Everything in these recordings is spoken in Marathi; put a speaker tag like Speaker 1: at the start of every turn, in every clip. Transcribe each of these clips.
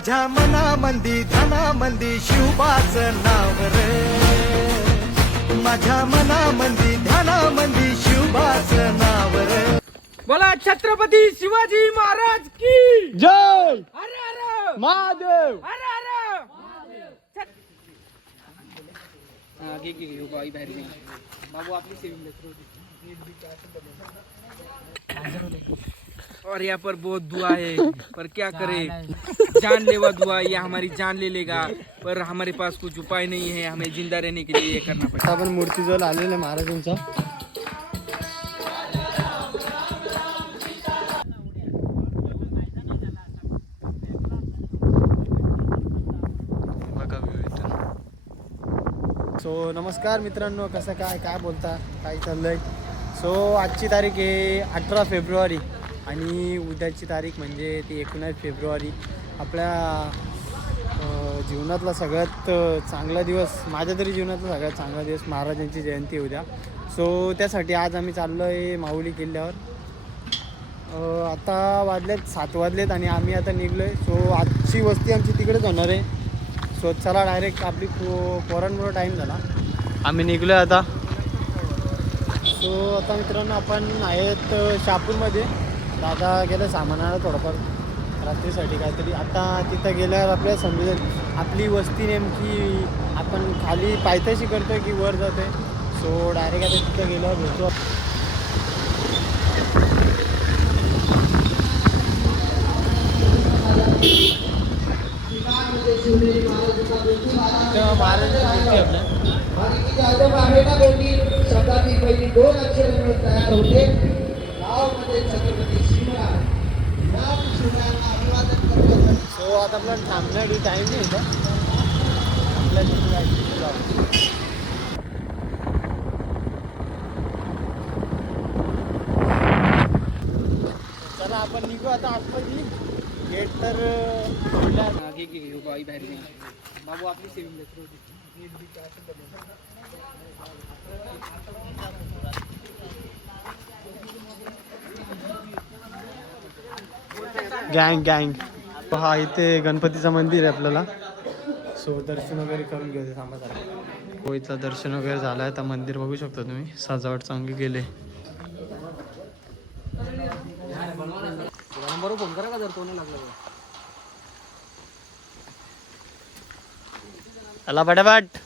Speaker 1: माझ्या मनामंदी धनामंदी शिवबाच नाव रे. माझ्या मनामंदी ध्यानामंदी शिवबाच नाव रे.
Speaker 2: बोला छत्रपती शिवाजी महाराज की?
Speaker 3: जय!
Speaker 2: अरे अरे!
Speaker 3: महादेव!
Speaker 2: अरे अरे. बाबू आपली सेविंग और यहाँ पर बहुत दुआ है पर क्या करे? जान लेवा दुआ ये हमारी जान ले लेगा पर हमारे पास कुछ उपाय नहीं है हमें जिंदा रहने के लिए ये करना पड़ेगा।
Speaker 3: आपण मूर्तीजवळ आलेलो आहे महाराजांचा सो नमस्कार मित्रांनो कसं काय काय बोलता? काय चाललंय? सो आजची तारीख आहे अठरा फेब्रुवारी. आणि उद्याची तारीख म्हणजे ती एकोणावीस फेब्रुवारी. आपल्या जीवनातला सगळ्यात चांगला दिवस माझ्या तरी जीवनातला सगळ्यात चांगला दिवस महाराजांची जयंती उद्या. सो त्यासाठी आज आम्ही चाललो आहे माऊली किल्ल्यावर. आता वाजलेत सात वाजलेत आणि आम्ही आता निघलो आहे सो आजची वस्ती आमची तिकडेच होणार आहे. सो चला डायरेक्ट आपली पो पोरांमुळं टाईम झाला. आम्ही निघलो आहे आता. सो आता मित्रांनो आपण आहेत अ, शहापूरमध्ये दादा गेलं सामानाला थोडंफार रात्रीसाठी काहीतरी. आता तिथं गेल्यावर आपल्याला समजेल आपली वस्ती नेमकी आपण खाली पायथ्याशी करतोय की वर जाते सो डायरेक्ट आता तिथं गेल्यावर भेटतो तेव्हा महाराजांची आपल्या
Speaker 4: दोन अक्षर तयार होते गावामध्ये छत्रपती शिवराय राम शिवरायांना अभिवादन करण्यासाठी
Speaker 3: सो आता आपल्याला थांबण्यासाठी टाईम नाही आपल्या जायचं जाऊ. चला आपण निघू आता आतमध्ये गेट तर अं, खोललं आहे.
Speaker 2: हा, घे, घे, घे, बाई बाहेर घे. बाबू आपली सेविंग
Speaker 3: गँग गँग हा इथे गणपतीचं मंदिर आहे आपल्याला. सो दर्शन वगैरे करून घेऊ थांबा जरा. हो दर्शन वगैरे झालं आहे. आता मंदिर बघू शकता तुम्ही. सजावट चांगली
Speaker 2: बरोबर फोन करा का जर कोणी लागलं
Speaker 3: चला पटापट.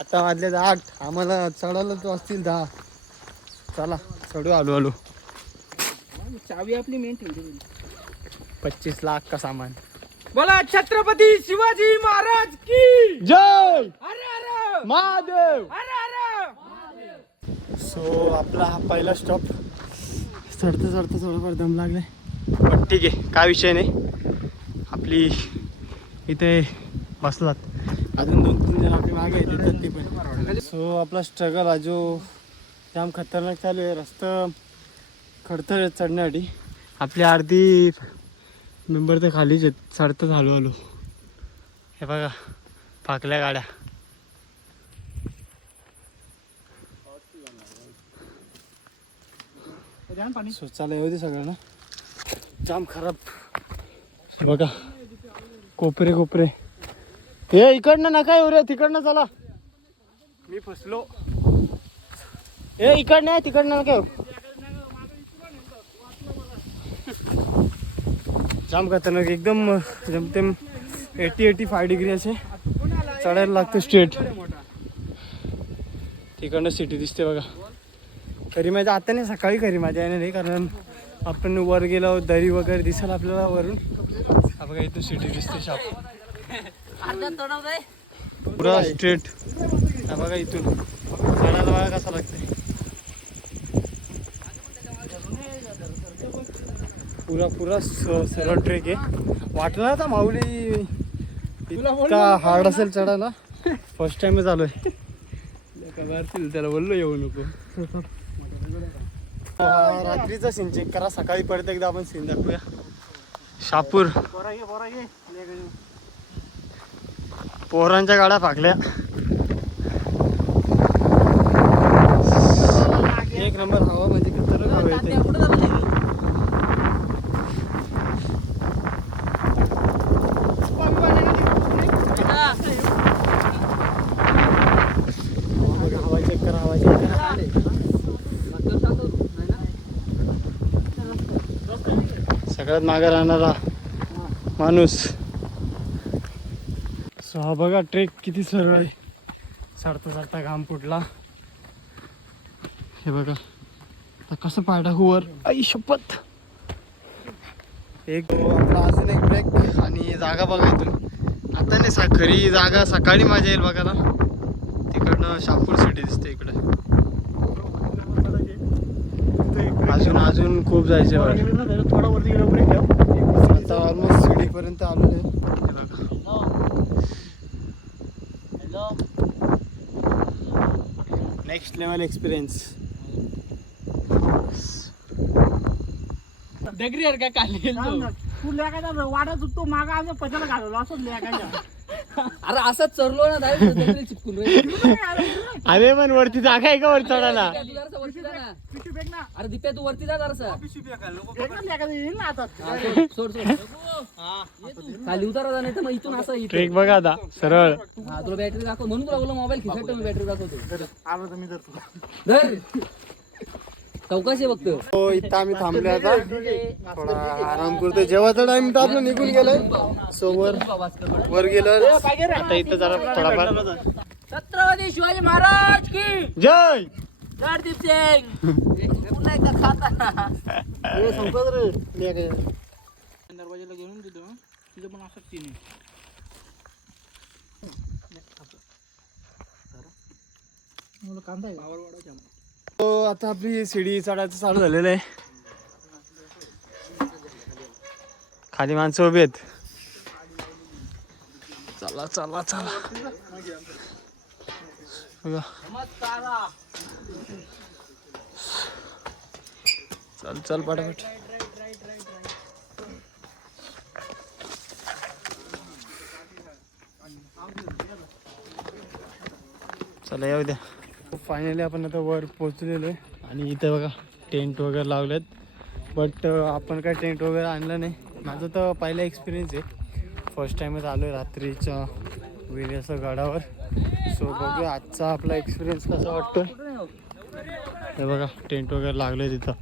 Speaker 3: आता वाजले आठ. आम्हाला चढायला तो असतील दहा. चला चढू आलो आलो.
Speaker 2: चावी आपली मेन ठेवली
Speaker 3: पच्चीस लाख का सामान?
Speaker 2: बोला छत्रपती शिवाजी महाराज की?
Speaker 3: जय!
Speaker 2: अरे अरे!
Speaker 3: महादेव!
Speaker 2: अरे अरे!
Speaker 3: सो आपला हा पहिला स्टॉप चढता चढता थोडंफार दम लागलाय पण ठीक आहे काय विषय नाही. आपली इथे बसलात. अजून दोन तीन जण आपली मागे येतात ते पण. सो आपला स्ट्रगल हा जो जाम खतरनाक चालू आहे रस्ता खडतर चढण्यासाठी. आपली अर्धी मेंबर तर खालीच आहेत. चढतच हळूहळू हे बघा पाकल्या गाड्या. स्वच्छालय येऊ दे सगळं ना जाम खराब. हे बघा कोपरे कोपरे. हे इकडनं नका येऊ रे तिकडनं चला. मी फसलो. ए इकडनं तिकडनं नका येऊ. जाम खतरनाक एकदम जमतेम एटी एटी फाय डिग्री असे चढायला लागतं स्ट्रेट तिकडनं सिटी दिसते बघा. खरी माझ्या आता नाही सकाळी खरी माझ्या याने नाही कारण आपण वर गेलो दरी वगैरे दिसेल आपल्याला वरून. बघा इथून सिटी दिसते शाप. पुरा स्ट्रेट हा बघा इथून. चढायला बघा कसा लागतंय. पुरा पुरा सरळ ट्रेक आहे. वाटलं ना आता माऊली इतका हार्ड असेल चढायला. फर्स्ट टाइमच आलोय.
Speaker 2: त्याला बोललो येऊ नको.
Speaker 3: हा, रात्रीचा सीन चेक करा सकाळी परत एकदा आपण सीन दाखवूया. शापूर. पोरांच्या गाड्या फाकल्या. एक नंबर हवा म्हणजे खतरनाक हवा येते सगळ्यात मागे राहणारा माणूस. सो हा बघा ट्रेक किती सरळ आहे. चढता चढता घाम फुटला. हे बघा आता कसं पाय टाकू वर. आई शपथ. एक आपला अजून एक ब्रेक आणि जागा बघा इथून. आता नाही सा खरी जागा सकाळी माझ्या येईल बघा ना तिकडनं शापूर सिटी दिसते इकडे. अजून अजून खूप जायचे थोडा वरती आता ऑलमोस्ट आहे. हे बघा. नेक्स्ट लेवल एक्सपिरियन्स
Speaker 2: डगरी यार काय काढलेल
Speaker 5: तू लेखाचा वाडा चुकतो मागा आमच्या पचाला घालवलं असंच लेखाच्या
Speaker 2: अरे असंच चरलो ना चिपकून.
Speaker 3: अरे पण वरती जागा आहे का वर चढायला
Speaker 2: तू जरासं वरती जा ना.
Speaker 5: पिशवी फेक ना
Speaker 2: अरे दिप्या तू वरती जा जरासं. हा, सोड, सोड, सोड. खाली उतारा जा नाही तर मग इथून असं इथं.
Speaker 3: ट्रेक बघा आता सरळ.
Speaker 2: हा तुला बॅटरी दाखव. म्हणून तुला बोललो मोबाईल खिचटतो मी बॅटरी दाखवतो
Speaker 5: आलो तर मी जर तुला
Speaker 2: धर. चौकशी बघतो
Speaker 3: हो इथं आम्ही थांबले आता. थोडा आराम करतो जेवायचा टाइम तर आपलं निघून गेलाय. सो वर वर गेलं. आता इथं जरा थोडाफार
Speaker 2: छत्रपती शिवाजी महाराज की
Speaker 3: जय!
Speaker 2: रणदीप सिंग पुन्हा एकदा खाता
Speaker 5: दरवाजाला घेऊन दिलो तुझं पण असंच तीन कांदा आहे
Speaker 3: हो आता आपली शिडी चढायचं चालू झालेलं आहे खाली माणसं उभी आहेत. चला चला चला. चल चल पटापट. चला येऊ द्या. फायनली आपण आता वर पोचलेलो आहे. आणि इथं बघा टेंट वगैरे लावलेत. बट आपण काय टेंट वगैरे आणलं नाही. माझं तर पहिला एक्सपिरियन्स आहे. फर्स्ट टाईमच आलो आहे रात्रीच्या असं गडावर सो बघूया आजचा आपला एक्सपिरियन्स कसा वाटतो हे बघा टेंट वगैरे लागले तिथं.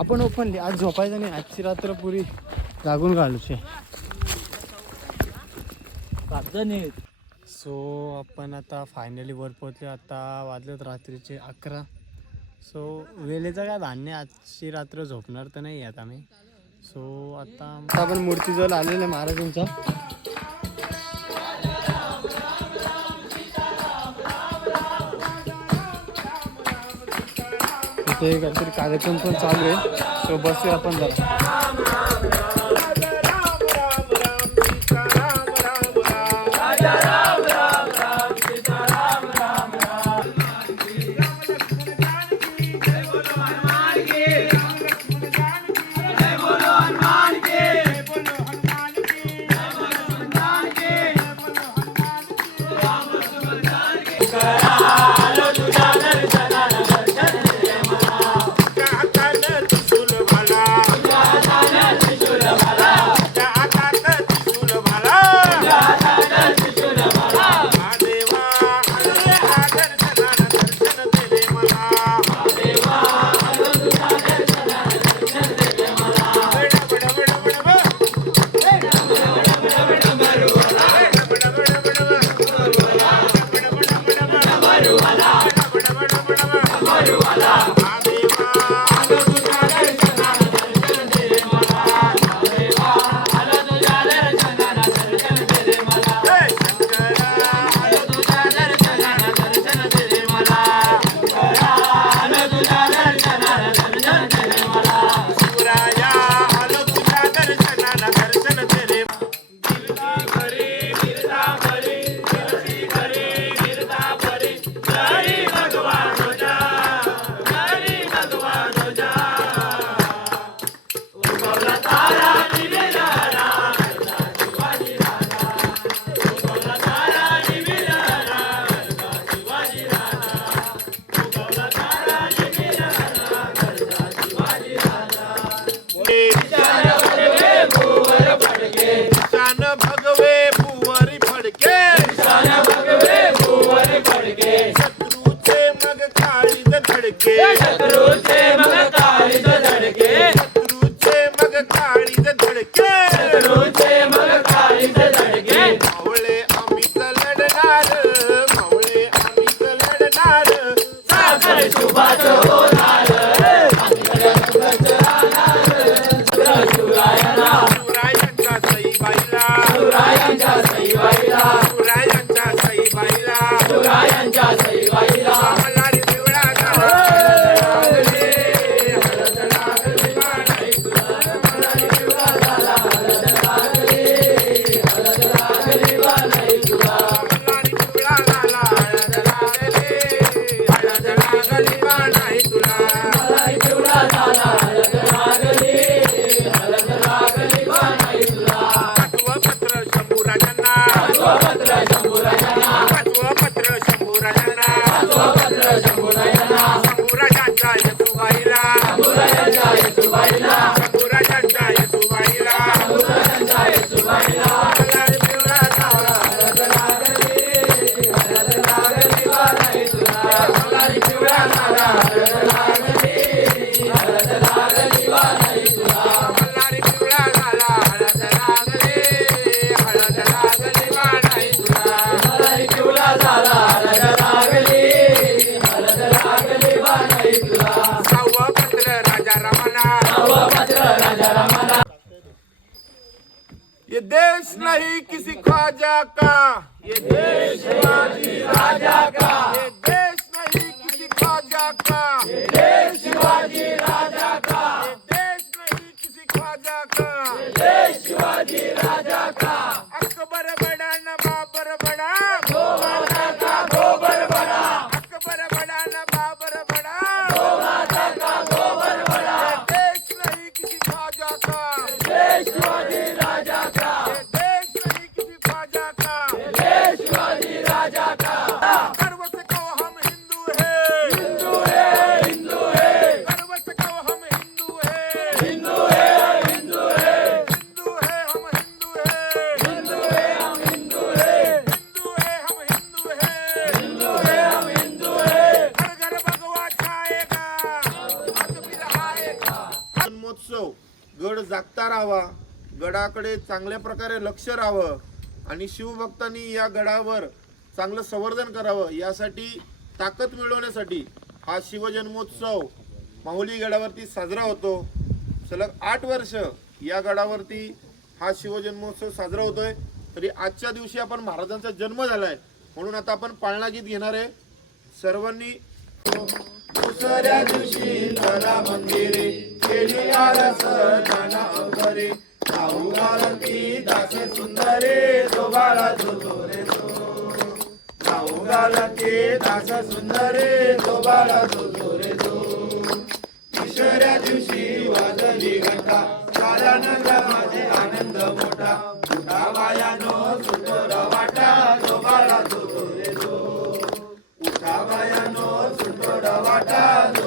Speaker 3: आपण ओपनली आज झोपायचं नाही आजची रात्र पुरी जागून घालूचे. सो आपण आता फायनली वर पोहोचले आता वाजलेत रात्रीचे अकरा. सो वेळेचं काय धान्य आजची रात्र झोपणार तर नाही आता आम्ही. सो आता आता आपण मूर्तीजवळ आलेलो आहे महाराजांच्या. इथे काहीतरी कार्यक्रम पण चालू आहे. सो बसूया आपण जरा.
Speaker 6: ख्वाजा का? ये देश शिवाजी राजा का। ये देश नहीं किसी ख्वाजा का। ये देश शिवाजी राजा का। ये देश नहीं किसी ख्वाजा का। ये देश शिवाजी राजा का। गडाकडे चांगल्या प्रकारे लक्ष राहावं आणि शिवभक्तांनी या गडावर चांगलं संवर्धन करावं यासाठी ताकद मिळवण्यासाठी हा शिवजन्मोत्सव माहुली गडावरती साजरा होतो. सलग आठ वर्ष या गडावरती हा शिवजन्मोत्सव साजरा होतोय. तरी आजच्या दिवशी आपण महाराजांचा जन्म झालाय म्हणून आता आपण पाळणा गीत घेणार आहे. सर्वांनी दुसऱ्या दिवशी मंदिरे केली आरस नाना अंबरे जाऊ घालती सुंदरे जो बाळा जो जो रे जो जाऊ घालती सुंदरे जो बाळा जो रे जो तिसऱ्या दिवशी वाजली घंटा सारा नंद माझे आनंद मोठा उठा बायानो सुंदर वाटा जो बाळा जो जो रे जो उठा बायानो सुंदर वाटा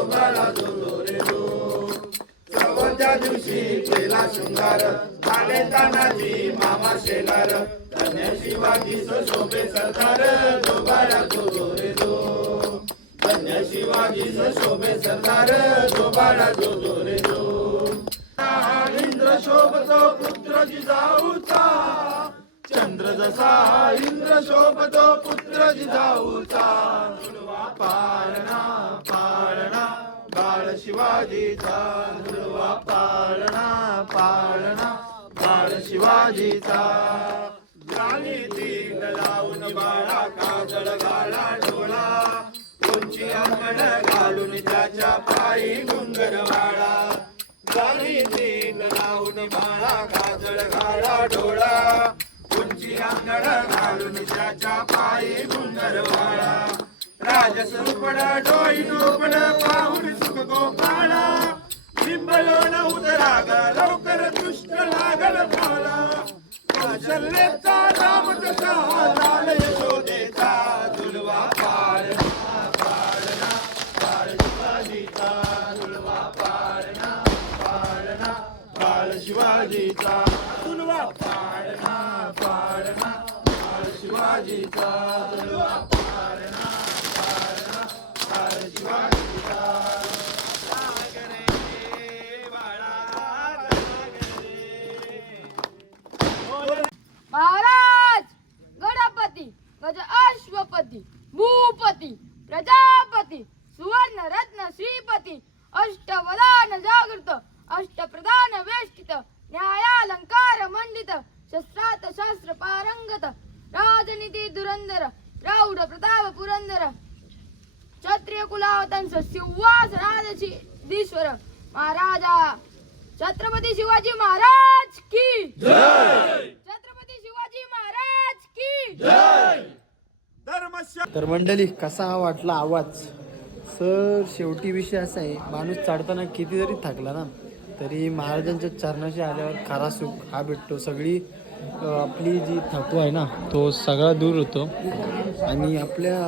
Speaker 6: त्या दिवशी केला शृंगार आले तानाजी मामा शेलार. धन्य शिवाजीच शोभे सरदार दोबारा दोरे दो कन्या धन्य शिवाजीच शोभे सरदार दोबारा दो दोरे दो इंद्र शोभतो पुत्र जिजाऊचा चंद्र जसा इंद्र शोभतो पुत्र जिजाऊचा पाळणा पाळणा बाळ शिवाजीचा पाळणा पाळणा. बाळ शिवाजीचा. झाली तीन लावून बाळा काजळ घाला डोळा. उंची अंगण घालून त्याच्या पायी घुंगर वाळा. झाली तीन लावून बाळा काजळ गाला डोळा. कोणची अंगण घालून त्याच्या पायी घुंगर वाळा राजसरूपड डोई डोपड पाहून सुख गोपाळा बिंबलोन उदराग लवकर दुष्ट लागल भाला कौशल्याचा राम जसा लाल यशोदेचा दुलवा पाळणा पाळणा बाळ शिवाजीचा दुलवा पाळणा पाळणा बाळ शिवाजीचा दुलवा पाळणा पाळणा बाळ शिवाजीचा दुलवा
Speaker 7: अश्वपती भूपती प्रजापती सुवर्ण रत्न श्रीपती अष्टवदान जागृत अष्टप्रधान वेष्टित न्यायालंकार मंडित शस्त्रात शास्त्र पारंगत राजनीती धुरंधर प्रौढ प्रताप पुरंदर क्षत्रिय कुलावतांच सिंहासनाधीश्वर महाराजा छत्रपती शिवाजी महाराज की छत्रपती शिवाजी महाराज की
Speaker 3: तर मंडळी कसा हा वाटला आवाज? सर शेवटी विषय असा आहे माणूस चढताना किती जरी थकला ना. तरी महाराजांच्या चरणाशी आल्यावर खरा सुख हा भेटतो. सगळी आपली जी थकवा आहे ना तो सगळा दूर होतो. आणि आपल्या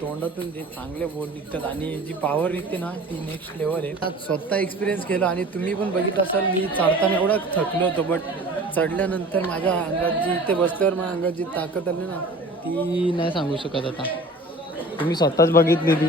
Speaker 3: तोंडातून जे चांगले बोल निघतात आणि जी पॉवर निघते ना ती नेक्स्ट लेवल आहे. आज स्वतः एक्सपिरियन्स केला आणि तुम्ही पण बघितलं असाल मी चढताना एवढा थकलो होतो बट चढल्यानंतर माझ्या अंगात जी इथे बसल्यावर माझ्या अंगात जी ताकद आली ना ती नाही सांगू शकत आता. तुम्ही स्वतःच बघितली ती.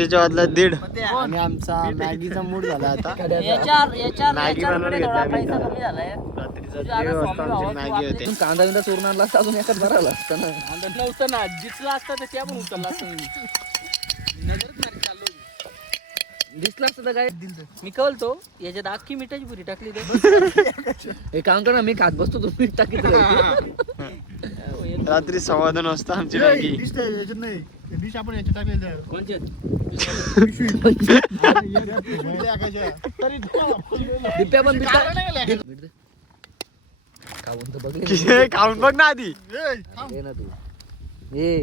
Speaker 3: रात्रीच्या वाजला दीड आणि आमचा मॅगीचा मूड झाला आता. मॅगी बनवून घेतला आम्ही? इथं. रात्रीचा दीड वाजता आमची मॅगी होते
Speaker 2: कांदा बिंदा चोरून आणला असता अजून एखाद बरा आला असता ना? नव्हतं ना दिसला असता तर त्या पण उचलला असता दिसला असता तर काय? मी कळतो याच्यात अख्खी मिठाची पुरी टाकली एक काम कर ना मी खात बसतो तू मीठ टाकीत
Speaker 3: रात्री सव्वा दोन वाजता आमची मॅगी.
Speaker 5: डिश आपण याच्या
Speaker 2: पण खाऊन तर बघले
Speaker 3: खाऊन बघ ना आधी.
Speaker 2: ये ना तू. ए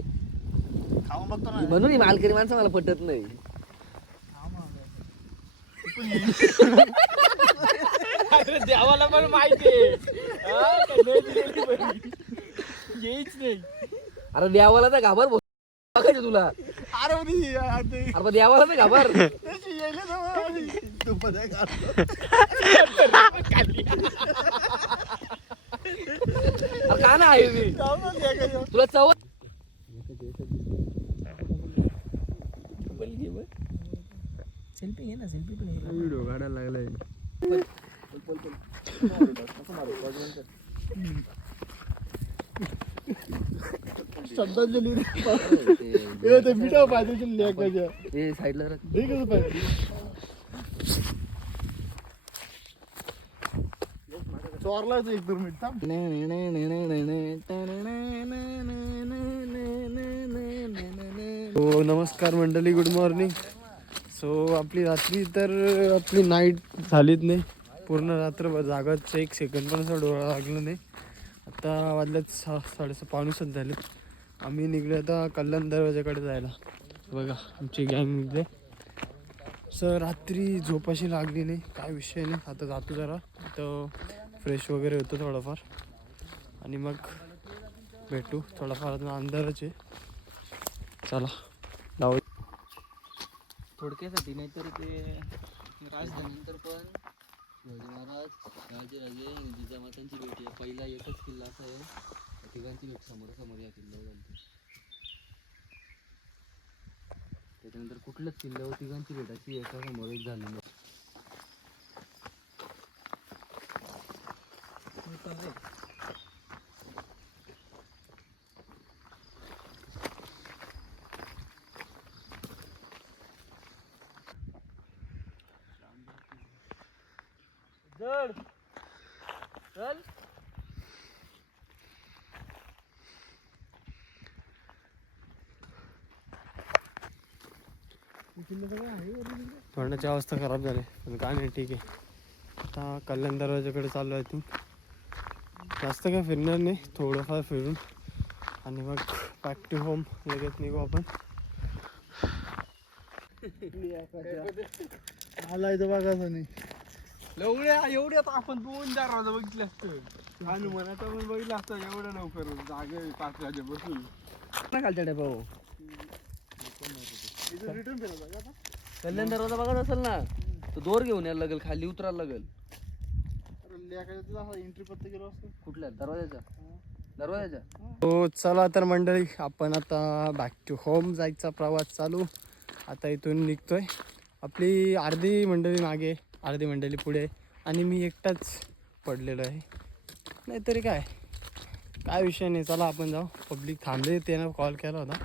Speaker 5: खाऊन बघतो ना.
Speaker 2: म्हणून ही मालकरी माणसं मला पटत नाही. अरे देवाला पण माहिती अरे देवाला तर घाबर बघायचं तुला?
Speaker 5: अरे ते-
Speaker 2: अरे देवाला तर घाबर
Speaker 5: त्याची यायला जवळ. तू बघा का?
Speaker 2: अरे का ना आहे मी?
Speaker 5: जाऊ ना त्या घरी.
Speaker 2: तुला चव सेल्फी घे ना सेल्फी पण
Speaker 3: व्हिडिओ काढायला लागलाय.
Speaker 5: श्रद्धांजली ए, ते मिठाव पाहिजे लेखाच्या
Speaker 2: ए साईडला
Speaker 5: हे कसं पाहिजे चोरलाच एक दोन मिनिट थांब.
Speaker 3: हो नमस्कार मंडळी गुड मॉर्निंग सो आपली रात्री तर आपली नाईट झालीच नाही पूर्ण रात्र जागाच एक सेकंड पण असं डोळा लागलं नाही आता वाजल्यात सहा साडेसहा पावणेसात झाले आम्ही निघलो आता कल्याण दरवाजाकडे जायला. बघा आमची गँग निघले सर रात्री झोपाशी लागली नाही. काय विषय नाही. आता जातो जरा. तर फ्रेश वगैरे होतो थोडंफार. आणि मग भेटू. थोडाफार आता अंधारच आहे. चला. लावू
Speaker 2: थोडक्यासाठी नाहीतर ते राजधानीनंतर पण शिवाजी महाराज राजे राजे जिजामातांची भेट आहे. पहिला एकच किल्ला असा आहे. तिघांची भेट समोर समोर या किल्ल्यावर झाली त्याच्यानंतर कुठल्याच किल्ल्यावर तिघांची भेट अशी एका समोर एक झाली नाही. चल.
Speaker 3: तोंडाची अवस्था खराब झाली. पण काय नाही ठीक आहे. आता कल्याण दरवाजाकडे चाललो आहे तू जास्त काय फिरणार नाही थोडंफार फिरून. आणि मग बॅक टू होम लगेच निघू आपण.
Speaker 5: आला इथं बघायचं नाही
Speaker 6: एवढ्या एवढ्यात आपण दोन चार वाजता बघितलं असतं हनुमानाचा पण बघितलं असतं एवढं लवकर जागे पाच वाजे बसून
Speaker 2: ना खालच्या डब्यावर?
Speaker 5: इथं
Speaker 2: कल्याण दरवाजा बघत असेल ना तो दोर घेऊन यायला लागेल खाली उतरायला लागेल.
Speaker 5: एंट्री पत्ता गेलो असतो.
Speaker 2: कुठल्या? दरवाजाच्या? दरवाजाच्या?
Speaker 3: हो. चला तर मंडळी आपण आता बॅक टू होम जायचा प्रवास चालू. आता इथून निघतोय. आपली अर्धी मंडळी मागे अर्धी मंडळी पुढे आणि मी एकटाच पडलेलो आहे. नाहीतरी काय? काय विषय नाही चला आपण जाऊ. पब्लिक थांबले त्यानं कॉल केला होता.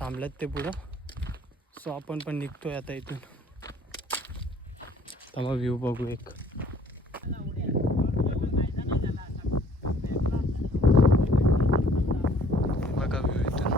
Speaker 3: थांबल्यात ते पुढं. सो आपण पण निघतोय आता इथून. तर व्ह्यू बघू एक बघा व्ह्यू इथून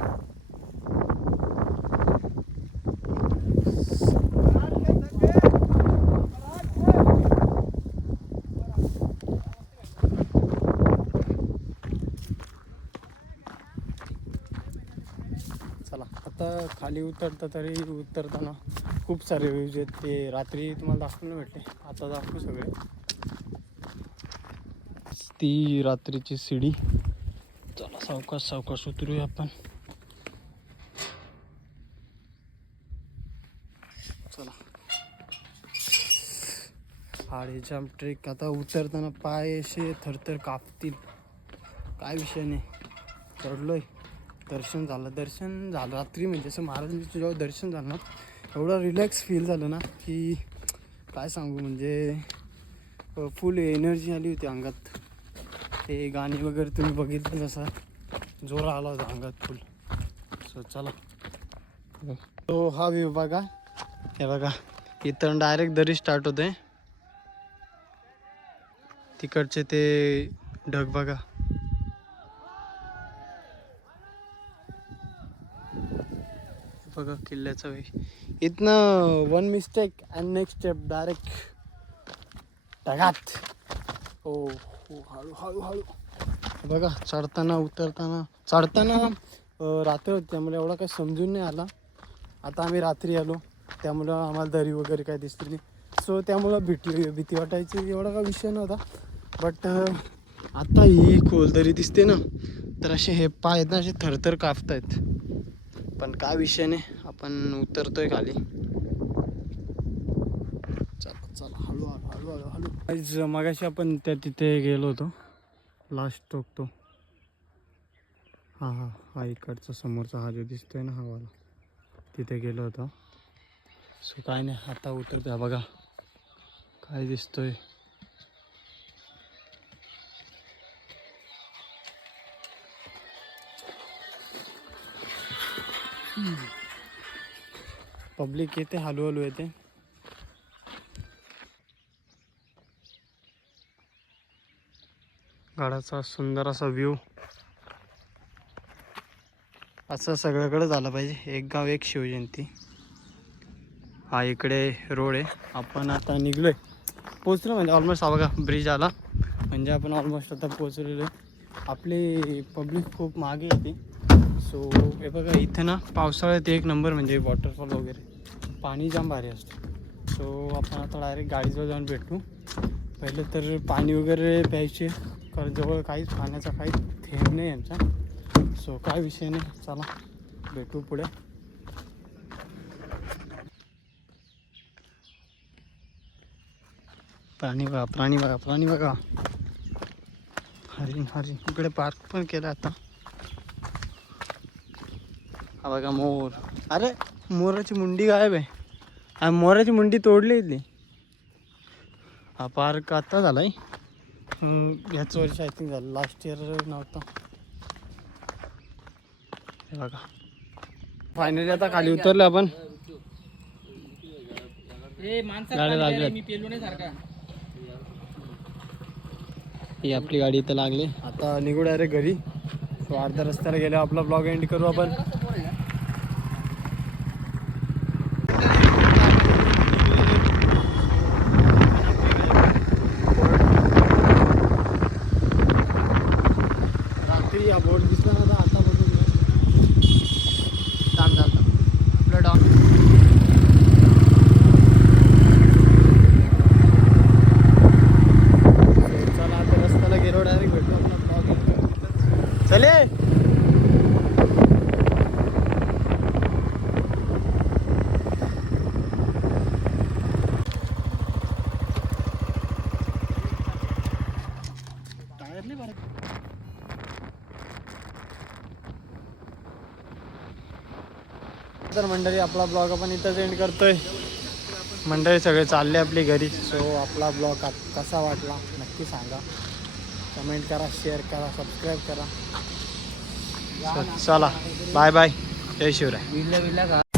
Speaker 3: चला आता खाली उतरता तरी उतरताना खूप सारे व्ह्यूज आहेत. ते रात्री तुम्हाला दाखवून भेटले. आता दाखवू सगळे. ती रात्रीची शिडी चला सावकाश सावकाश उतरूया आपण. चला. हाडे जम्प ट्रेक आता उतरताना पाय असे थरथर कापतील. काय विषय नाही. चढलोय दर्शन झालं. दर्शन झालं. रात्री म्हणजे असं महाराजांचं म्हणजे जेव्हा दर्शन झालं ना एवढं रिलॅक्स फील झालं ना की काय सांगू म्हणजे फुल एनर्जी आली होती अंगात. ते गाणी वगैरे तुम्ही बघितलं जसा जोर आला होता अंगात फुल सो चला. तो हा व्ह्यू बघा. हे बघा. इथं डायरेक्ट दरी स्टार्ट होते तिकडचे ते ढग बघा. बघा किल्ल्याचा वे इथनं one mistake and next step direct ढगात. हो हो हळू हळू हळू. बघा चढताना उतरताना चढताना रात्र होती त्यामुळे एवढा काही समजून नाही आला. आता आम्ही रात्री आलो त्यामुळं आम्हाला दरी वगैरे काय दिसली नाही. सो त्यामुळं भीती भीती वाटायची एवढा काय विषय नव्हता. बट आता ही खोल दरी दिसते ना. तर असे हे पाय आहेत ना असे थरथर कापतायत. पण काय विषय नाही आपण उतरतोय खाली. चला चला हळू हळू हळू हळू आज मगाशी आपण त्या तिथे गेलो होतो. लास्ट टोक तो. हां हां हा इकडचा समोरचा हा जो दिसतोय ना हवाला तिथे गेलो होतो. सो काय नाही आता उतरतोय. बघा. काय दिसतोय. पब्लिक येते हळूहळू येते. गाडाचा सुंदर असा व्ह्यू असं सगळ्याकडे झालं पाहिजे. एक गाव एक शिवजयंती. हा इकडे रोड आहे. आपण आता निघलोय. पोचलो म्हणजे ऑलमोस्ट हा बघा ब्रिज आला. म्हणजे आपण ऑलमोस्ट आता पोचलेलो आहे. आपली पब्लिक खूप मागे येते. सो हे बघा इथे ना पावसाळ्यात एक नंबर म्हणजे वॉटरफॉल वगैरे. पाणी जाम भारी असतं. सो आपण आता डायरेक्ट गाडीजवळ जाऊन भेटू. पहिलं तर पाणी वगैरे प्यायचे. कारण जवळ काहीच पाण्याचा काही थेंब नाही यांचा. सो काय विषय नाही. चला भेटू पुढे. प्राणी बघा प्राणी बघा प्राणी बघा. हरिण हरिण. इकडे पार्क पण केलं आता. हा बघा मोर. अरे मोराची मुंडी गायब आहे. हा मोराची मुंडी तोडली इथली. हा पार्क आता झालाय. हम्म, ह्याच वर्षी आय थिंक झालं. लास्ट इयर नव्हता. हे बघा. फायनली आता खाली उतरलो आपण. ही आपली गाडी इथं लागली. आता निघू डायरेक्ट घरी. अर्ध्या रस्त्याला गेलो. आपला ब्लॉग एंड करू आपण रात्री हा बोर्ड दिसला ना आता बघून थांब थांब आपलं डॉग चला आता रस्त्याला गेलो डायरेक्ट भेटलो आपला ब्लॉग चले. तर मंडळी आपला ब्लॉग आपण इथंच एंड करतोय. मंडळी सगळे चालले आपली घरी. सो आपला ब्लॉग कसा वाटला नक्की सांगा. कमेंट करा शेअर करा सबस्क्राईब करा. चला बाय बाय. जय शिवराय.